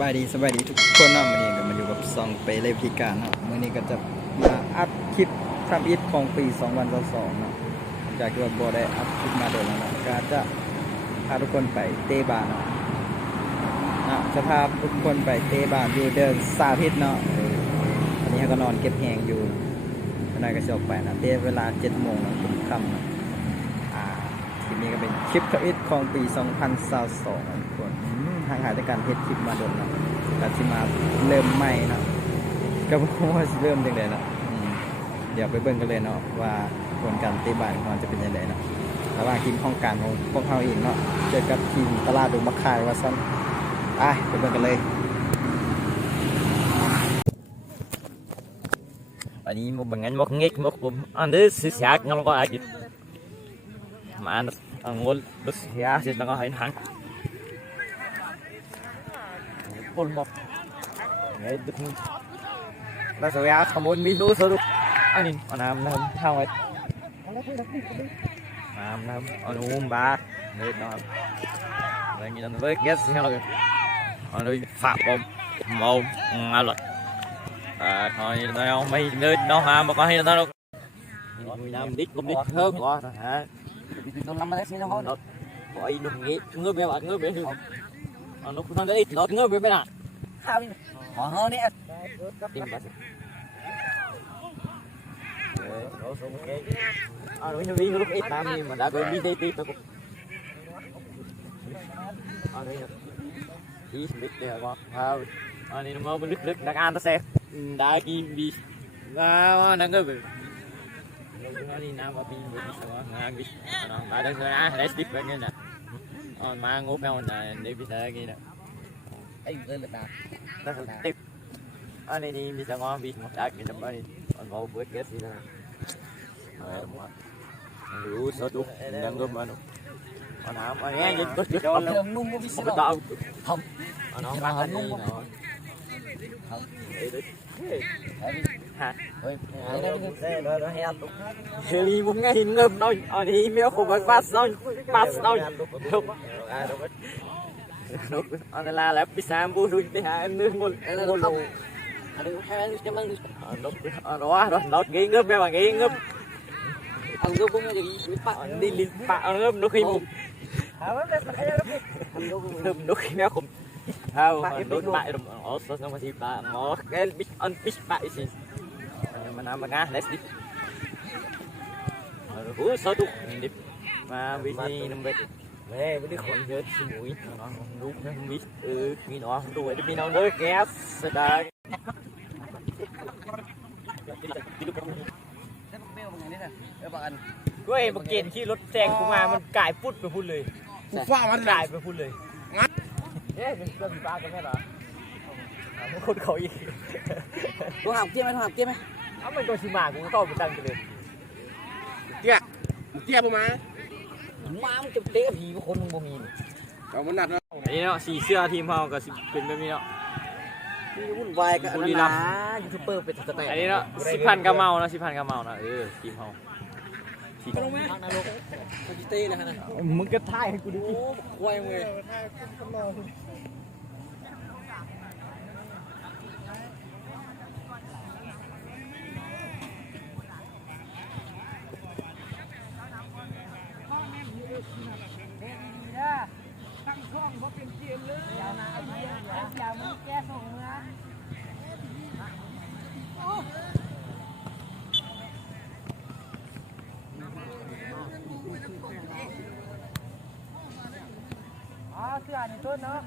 บายดีสบายดีทุกคนนะวันนี้ก็มาอยู่กับซองเปเลพิการเนาะมื้อนี้ก็จะมาอัพคลิปทำอิฐของปี2022เนาะหลังจากที่ว่าบ่ได้อัพคลิปมาโดนแล้วนะก็จะพาทุกคนไปเตบาสเนาะอะจะพาทุกคนไปเตบาสอยู่เดินสาธิตเนาะอันนี้ก็นอนเก็บแหงอยู่ข้างในก็จะออกไปนะเตเวลา7โมงนะเป็นค่ำนะอ่าคลิปนี้ก็เป็นคลิปทำอิฐของปี2022ทุกคนอืมทาง หายจากการเทสคลิปมาโดนนาะก็ที่มาเริ่มใหม่นะก็เพราะว่าเริ่มจังไดเนะเดี๋ยวไปเบิ่งกันเลยเนาะว่ากระบวนการตะบอลของเราจะเป็นยังไงเนาะระหว่างทีมของการของพวกเขาเองเนาะเจอกับทีมตลาดดูมักคายว่าซั่นไปไปเบิ่งกันเลยอันนี้มันเป็นงั้นมันเงี้ยมันผมอันนี้สิเสียงั้นเราก็อาจจะมาอันอันงอรู้เสียสิแล้วก็เห็นหันคนบองให้หันำน้ำอันนู้นบ้าเลยนอนอะไรเงี้ยนั่นเลยเงี้ยสิเราอันนี้ฝากผมมองอร่อย à thôi nó mấy nơi nó hà mà có hay nó đâu năm đít cũng đít hơn quá hả tôi làm cái gì đâu nó gọi đừng nghĩ ngứa bé bạn ngứa bé không nó cũng nó ít nó ngơ bên bên à họ hơn đấy tìm bắt à nó lúc ít tám nhưng mà đã có đi đi đi nó cũng à đấy đi lít đấy mà à anh em mau lít lít đang ăn đó xe. Đã kim bi và đang ngơ bên Hãy subscribe cho kênh Ghiền Mì Gõ Để không bỏ lỡ những video hấp dẫn on mang ngốp on là để bị thế kia đó. Anh lên được nào ta không tiếp. Anh này đi bị sao bị một đá cái đấm anh còn ngồi bữa gì đó đủ số đủ đang gom anh còn không? không hả? Heli bung ngay hin ngâm đâu mèo không phải pass đâu pass đâu. Anh ờ, là là pizza bu rồi đi hả? Anh nương ngôn ngôn lù ờ, ờ, đó đó nghĩ ngâm mèo mà nghĩ ngâm ông đâu cũng đi đi pa ngâm nó khi bung nó khi mèo không không đối bại rồi ở sao mà thì bà nó cái bích ăn bích bại gì mà nào mà ngã let's đi ủa sao tụ đi mà vì gì nằm vậy mẹ với đứa khỏi nhớ xin mũi nó không đúng nó không biết ừ nghĩ nó không đuổi đi nó đỡ ghét sẽ đây bạn ก็เองมาเกณฑ์ขี่รถแซงกูมามันกายพุดไปพูดเลยฟ้ามันกายไปพูดเลยเอ๊ะเป็นเครื่องฟ้ากันแม่เหรอมันคนเขาอีก có học kia mày học kia mày เอ้ามันตัวชิมากูก็เข้าไปตั้งกันเลยเตี้ยเตี้ยประมาณ má มันจะเตะผีคนมึงบ่มีเอามันหนักเนาะอันนี้เนาะสีเสื้อทีมเราก็สิเป็นแบบนี้เนาะนี่วุ่นวายกับอันนั้นนะยูทูบเบอร์เป็นสแตนอันนี้เนาะสิพันกะเมาเนาะสิพันกะเมาเนาะเออทีมเราทางนรกเขาจะเตะเลยฮะนะมึงก็ท่ายให้กูดูโอ้ควายมึงเที่อ่านต้นเนาะ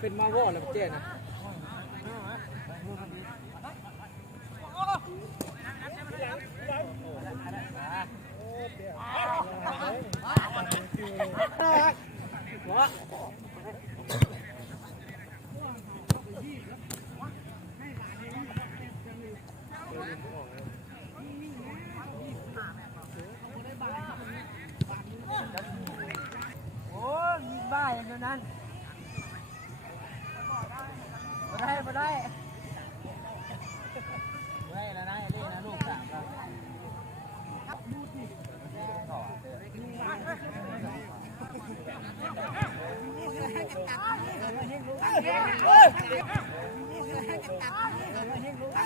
เป็นมาว่อแล้วเจ๊นะอ้ย บ้าอย่างนั้นได้ได้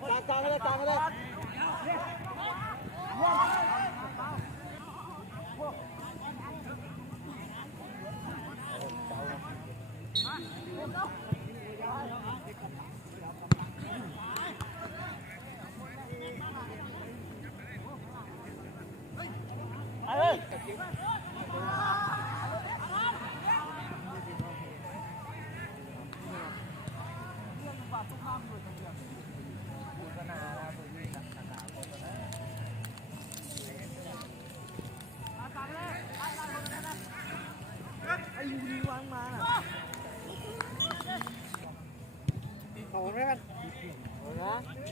มันแก้คิด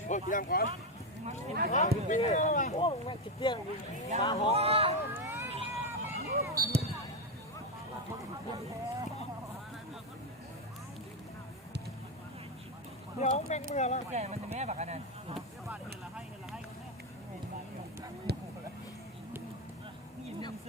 โอ้ยยังก่อนโอ้แม่จิเตี้ยนมาหอเดี๋ยวแม่งเมื่อแล้วแกมันจะแม่บักอันนั้นเ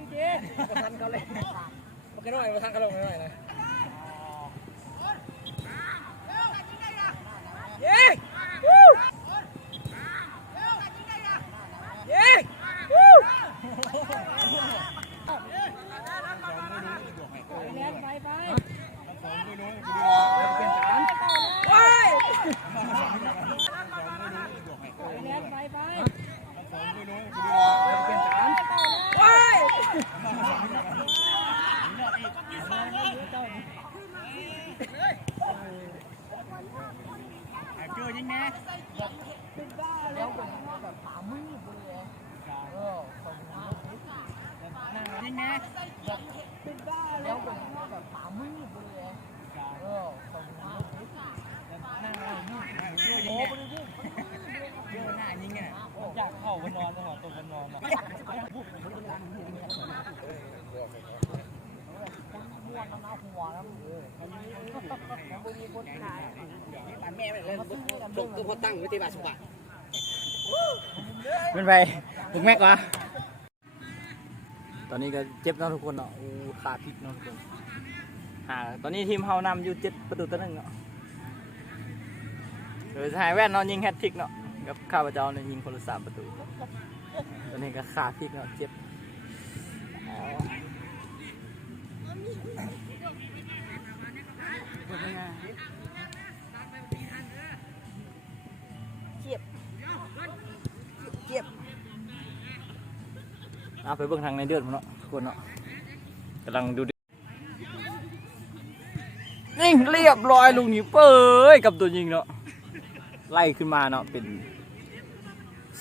งเจ๊ประทันเขาเลยโอเคหน่อยประทันเขาลงหน่อยนะยิงวู้ยิงวู้ไปไปเป็นสามว้า ยไปไปเป็นสามว้ายเจอยิงน่เป็นบ้าแล้วแบบถามมึงอยู่บนเลยงไงแบบเป็นบ้าแล้วแบบแบบป่ามืดเลยเออตรงนั้นนั่งอะไรนี่โอ้ไปดูเยอะหน้ายิงไงอยากเข้าไปนอนจังหวะตัวกันนอนอะม่วนน้ำหัวแล้วเออมันมีคนขายแม่เลยตกตัวตั้งไว้ที่บาสบะเป็นไปบุกแม็กวะ ตอนนี้ก็เจ็บเนาะทุกคนเนาะโอ้ขาพลิกเนาะทุกคนอ่าตอนนี้ทีมเฮานำอยู่เจ็ดประตูต่อหนึ่งเนาะโดยสหายแว่นเนาะยิงแฮตทริกเนาะกับข้าพเจ้าเนี่ยยิงคนละสามประตู ตอนนี้ก็ขาพลิกเนาะเจ็บเเอาไปเบิ่งทางในเดือดมันเนาะทุกคนเนาะกำลังดูดิยิงเรียบร้อยลูกนี้เป้ยกับตัวยิงเนาะไล่ขึ้นมาเนาะเป็น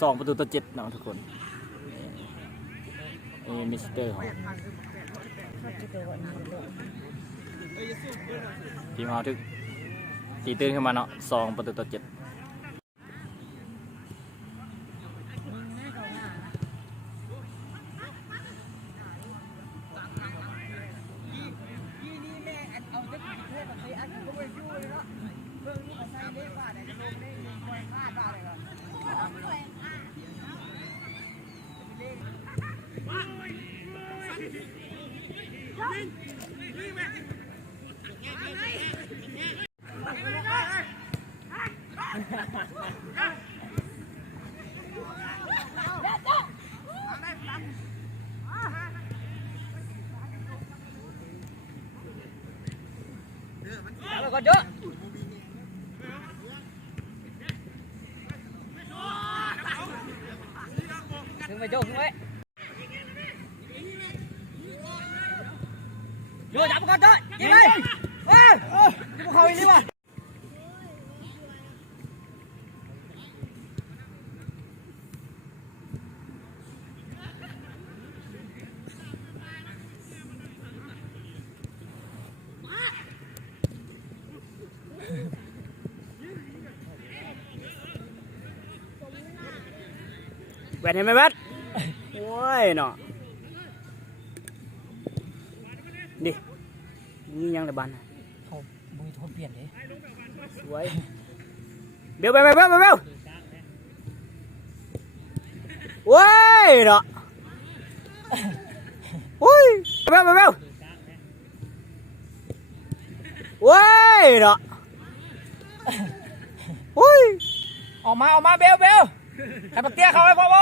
สองประตูต่อเจ็ดเนาะทุกคนนี่มิสเตอร์ของทีมเราถึกตีตื้นขึ้นมาเนาะสองประตูต่อเจ็ด แล้วก็เยอะขึ้นไปโยกขึ้นไว้โยจับก่อนเจ้ยิงเลยเฮ้ยยิงเขาอีกนี่วะ แหวนเห็นไหมแบทโอ้ยเนาะดินี่ยังในบ้านน่ะเขาบุยโทนเปลี่ยนเลยสวยเบลเบลเบลเบลเบลเบลโว้ยเนาะโอ้ยเบลเบลเบลโว้ยเนาะโอ้ยออกมาออกมาเบลเบลให้ปะเตี้ยเขาไว้พ่อพ่อ